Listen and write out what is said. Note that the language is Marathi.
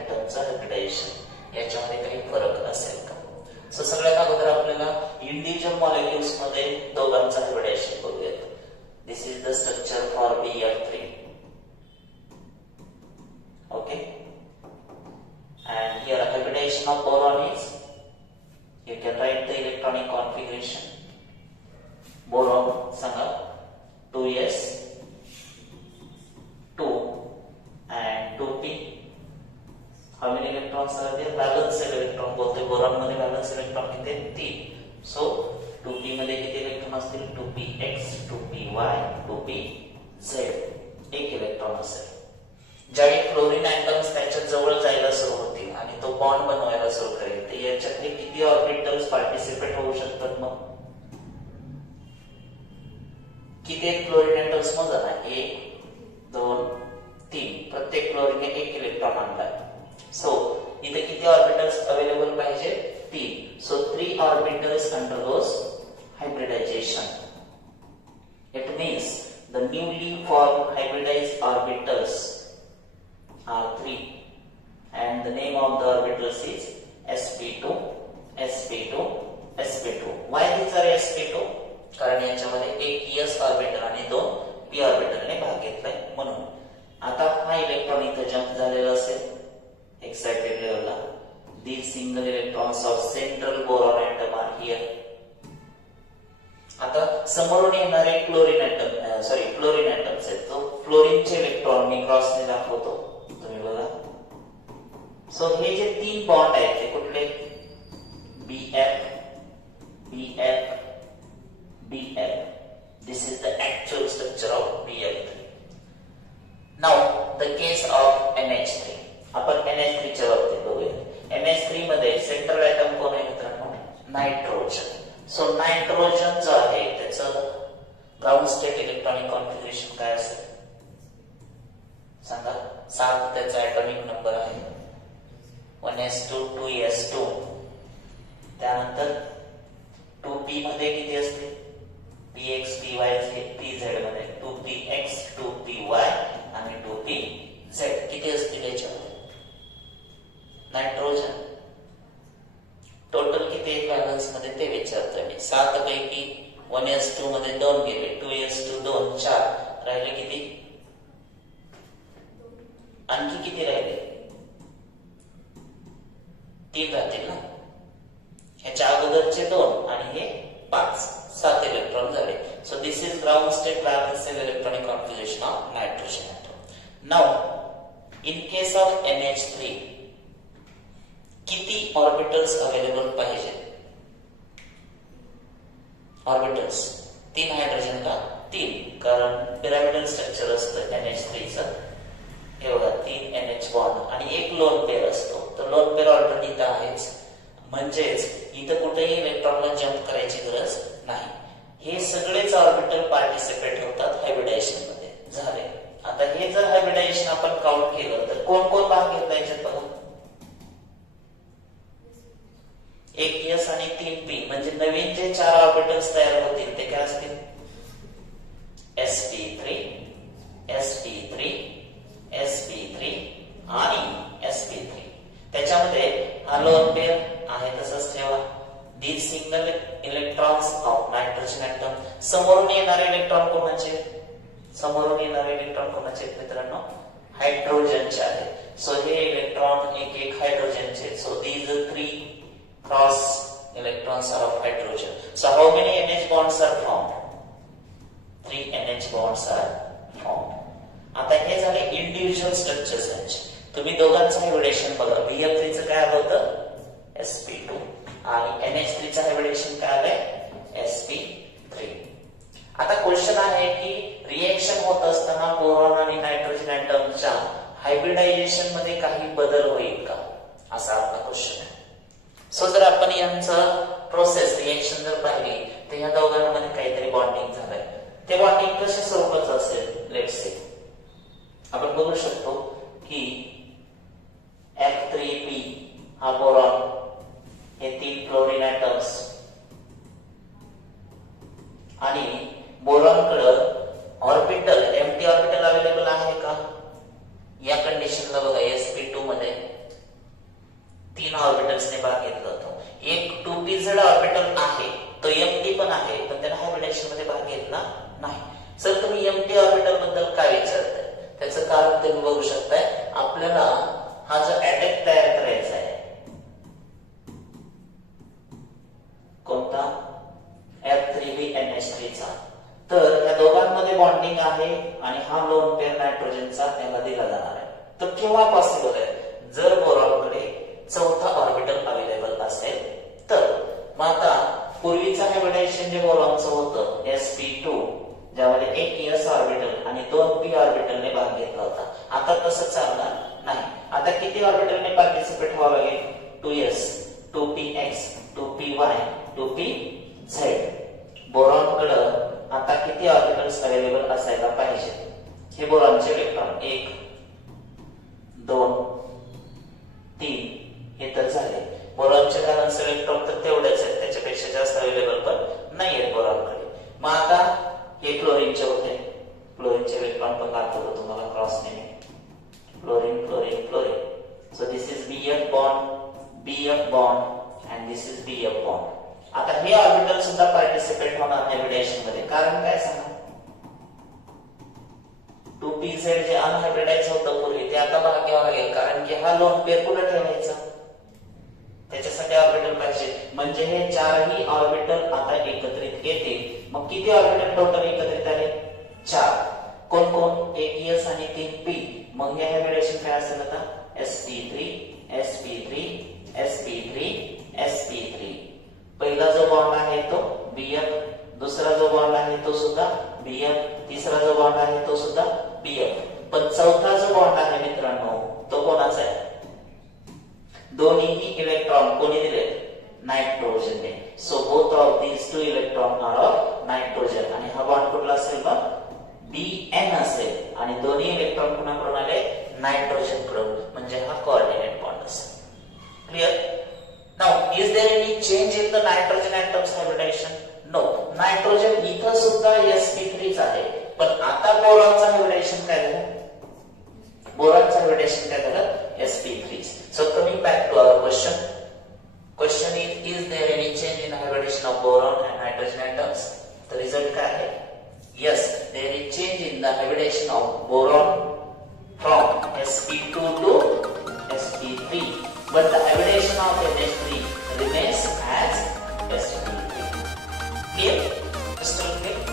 ऍटमचं हायब्रिडायझेशन याच्यामध्ये काही फरक असेल का? सो सगळ्यात अगोदर आपल्याला इंडिव्हिज्युअल मॉलिक्युल्स मध्ये दोघांचं हायब्रिडायझेशन बघूयात. This is the structure for BF3. Okay, and here hybridization of boron is, you can write the electronic configuration. Boron sanga 2s 2 and 2p. How many electrons are there? Valence electron बोलते boron मध्ये valence electron किती आहेत? 3. So 2p मध्ये किती इलेक्ट्रॉन असतील? 2px 2py 2pz. एक इलेक्ट्रॉन असेल. ज्यावेळी क्लोरीन ऍटम्स त्याच्या जवळ जायला सुरू होतील आणि तो बॉन्ड बनवायला सुरू करेल तर याच्यातले किती ऑर्बिटल्स पार्टिसिपेट होऊ शकतात? मग किती आहेत क्लोरीन ऍटम्स? मोजा ना. 1 2 3. प्रत्येक क्लोरीनने एक इलेक्ट्रॉन आणलाय. सो इथे किती ऑर्बिटल्स अवेलेबल पाहिजे? 3. So 3 orbitals undergoes hybridization. It means the newly formed hybridized orbitals are 3 and the name of the orbitals is sp2 sp2 sp2. Why these are sp2? कारण याच्यामध्ये एक s ऑर्बिटल आणि 2 p ऑर्बिटलने भाग घेतलाय म्हणून. आता हा इलेक्ट्रॉन इथे जंप झालेला असेल एक्साइटेड लेवलला. These single electrons of central boron atom are here. आता समोरून येणारे क्लोरीन ऍटम्स आहेत. तो फ्लोरीनचे इलेक्ट्रॉन मी क्रॉसने दाखवतो, तुम्ही बघा. सो हे जे 3 बॉन्ड आहेत ते कुठले? BF BF BF. This is the actual structure of BF3. Now the case of NH3. आपण NH3 च्या बाबतीत बघूया. NH3 मध्ये सेंट्रल ऍटम कोण आहे मित्रांनो? नायट्रोजन. सो नायट्रोजन जो आहे त्याचं ग्राउंड स्टेट इलेक्ट्रॉनिक कॉन्फिगरेशन काय असेल सांगा? 7 त्याचा ऍटॉमिक नंबर आहे. 1s2 2s2. त्यानंतर 2p मध्ये किती असते? px py pz मध्ये 2px 2py आणि 2pz किती असतील याच्यामध्ये? नायट्रोजन टोटल किती आहेत व्हॅलन्स मध्ये ते विचारतोय मी. 7 पैकी 1s2 मध्ये 2 गेले, 2s2 2 4 राहिले किती? आणखी किती राहिले? 3 राहतील ना. ह्याच्या अगोदरचे 2 आणि हे 5, 7 इलेक्ट्रॉन झाले. So this is ground state valence electronic configuration of nitrogen atom. Now in case of NH3 किती ऑर्बिटल्स अवेलेबल पाहिजे? ऑर्बिटल्स 3 हायड्रोजन का? 3. कारण पिरामिडल स्ट्रक्चर असतं NH3 चं. हे बघा 3 NH बॉन्ड आणि एक लोन पेअर असतो. तर लोन पेअर ऑलरेडी इथं आहेच, म्हणजेच इथं कुठेही इलेक्ट्रॉनला जंप करायची गरज नाही. हे सगळेच ऑर्बिटल पार्टिसिपेट होतात हायब्रिडायझेशन मध्ये. झाले. आता हे जर हायब्रिडायझेशन आपण काउंट केलं तर कोण कोण भाग घेतला याच्यात बघा. 1s आणि 3p म्हणजे नवीन जे 4 ऑर्बिटल्स तयार होतील ते काय असतील? sp3 sp3 sp3 आणि sp3. त्याच्यामध्ये हा लोन पेअर आहे तसंच ठेवा. These single electrons of nitrogen atom. समोरून येणारे इलेक्ट्रॉन कोणाचे? समोरून येणारे इलेक्ट्रॉन कोणाचे मित्रांनो? हायड्रोजनचे आहेत. सो हे इलेक्ट्रॉन एक हायड्रोजनचे. So these 3 cross electrons are of hydrogen. So how many NH bonds are formed? 3 NH bonds are formed. आता हे झाले इंडिव्हिज्युअल स्ट्रक्चर्स यांचे. तुम्ही दोघांचं हायब्रिडेशन बघा. BF3 चं काय आलं होतं? sp2 आणि NH3 चं हायब्रिडेशन काय आलंय? sp3. आता क्वेश्चन आहे की रिएक्शन होत असताना बोरॉन आणि नायट्रोजन ऍटमच्या हायब्रिडायझेशन मध्ये काही बदल होईल का? असा आपला क्वेश्चन आहे. सो जर आपण यांचं प्रोसेस रिएक्शन जर पाहिली तर या दोघांमध्ये काहीतरी बॉन्डिंग झालंय. ते बॉन्डिंग कशा स्वरूपाचं असेल? Let's see. आपण बघू शकतो की F3p हा बोरॉन, हे 3 क्लोरीन ऍटम्स आणि बोरॉन कडे ऑर्बिटल एम्प्टी ऑर्बिटल अवेलेबल आहे का? या कंडिशनला बघा sp2 मध्ये ऑर्बिटल्सने भाग घेतला होता. एक 2pz ऑर्बिटल आहे, तो एम्प्टी पण आहे, पण त्याने हायब्रिडायझेशन मध्ये भाग घेतला नाही. सर तुम्ही एम्प्टी ऑर्बिटल बद्दल काय विचारताय? त्याचं कारण तुम्ही बघू शकताय. आपल्याला हा जो अटॅक तयार करायचा आहे, कोणता? F3BNH3 चा. तर या दोघांमध्ये बॉन्डिंग आहे आणि हा लोन पेअर नायट्रोजनचा याला दिला जाणार आहे. तर केव्हा पॉसिबल आहे? जर बोरॉनकडे चौथा ऑर्बिटल अवेलेबल असेल तर. मग आता पूर्वीचा हायब्रिडायझेशन जे बोरॉनचं होतं sp2, ज्यामध्ये एक s ऑर्बिटल आणि 2 p ऑर्बिटलने भाग घेतला होता. आता तसं चालणार नाही. आता किती ऑर्बिटलने पार्टिसिपेट व्हावं लागेल? 2s, 2px, 2py, 2pz. बोरॉनकडे आता किती ऑर्बिटल्स अवेलेबल असायला पाहिजे? हे बोरॉनचे इलेक्ट्रॉन 1, 2, 3 हे तर झाले. बोरॉनचे व्हॅलेन्स इलेक्ट्रॉन तर तेवढेच आहेत, त्याच्यापेक्षा जास्त अवेलेबल पण नाही आहेत बोरॉनकडे. मग आता हे क्लोरीनचे होते. क्लोरीनचे इलेक्ट्रॉन पण दाखवतो तुम्हाला क्रॉसने. Chlorine, chlorine, chlorine. So this is BF bond, BF bond and this is BF bond. आता हे ऑर्बिटल सुद्धा पार्टिसिपेट होणार हायब्रिडायझेशन मध्ये. कारण काय सांगा? 2pz जे अनहायब्रिडाइज होतं पूर्वी, ते आता भाग घ्यावा लागेल. कारण की हा लोन पेअर कुठे ठेवायचा? त्याच्यासाठी ऑर्बिटल पाहिजे. म्हणजे हे चारही ऑर्बिटल आता एकत्रित येतील. मग किती ऑर्बिटल टोटल एकत्रित आले? 4. कोण कोण? एक s आणि 3 p. मग हे हायब्रिडायझेशन काय असेल आता? sp3, sp3, sp3, sp3. पहिला जो बॉन्ड आहे तो BF, दुसरा जो बॉन्ड आहे तो सुद्धा BF, तिसरा जो बॉन्ड आहे तो सुद्धा BF. पण चौथा जो बॉन्ड आहे मित्रांनो, तो कोणाचा आहे? दोन्हीही इलेक्ट्रॉन कोणी दिले? नायट्रोजनने. So both of these 2 electron are of nitrogen. आणि हा बॉन्ड कुठला असेल? मग BN असेल. आणि दोन्ही इलेक्ट्रॉन कुणाकडून आले? नायट्रोजन कडून. म्हणजे हा कोऑर्डिनेट बॉन्ड असेल. Clear? Now, is there any change in the nitrogen atoms hybridization? No. Nitrogen इथं सुद्धा sp3 आहे. पण आता बोरॉनचं हायब्रिडायझेशन काय झालं? बोरॉनचं हायब्रिडायझेशन काय झालं? sp3. So coming back to our question. Question is there any change in hybridization of boron and nitrogen atoms? The result काय आहे? Yes, there is change in the hybridization of boron from sp2 to sp3. But the hybridization of NH3 remains as sp3. Clear? Crystal clear?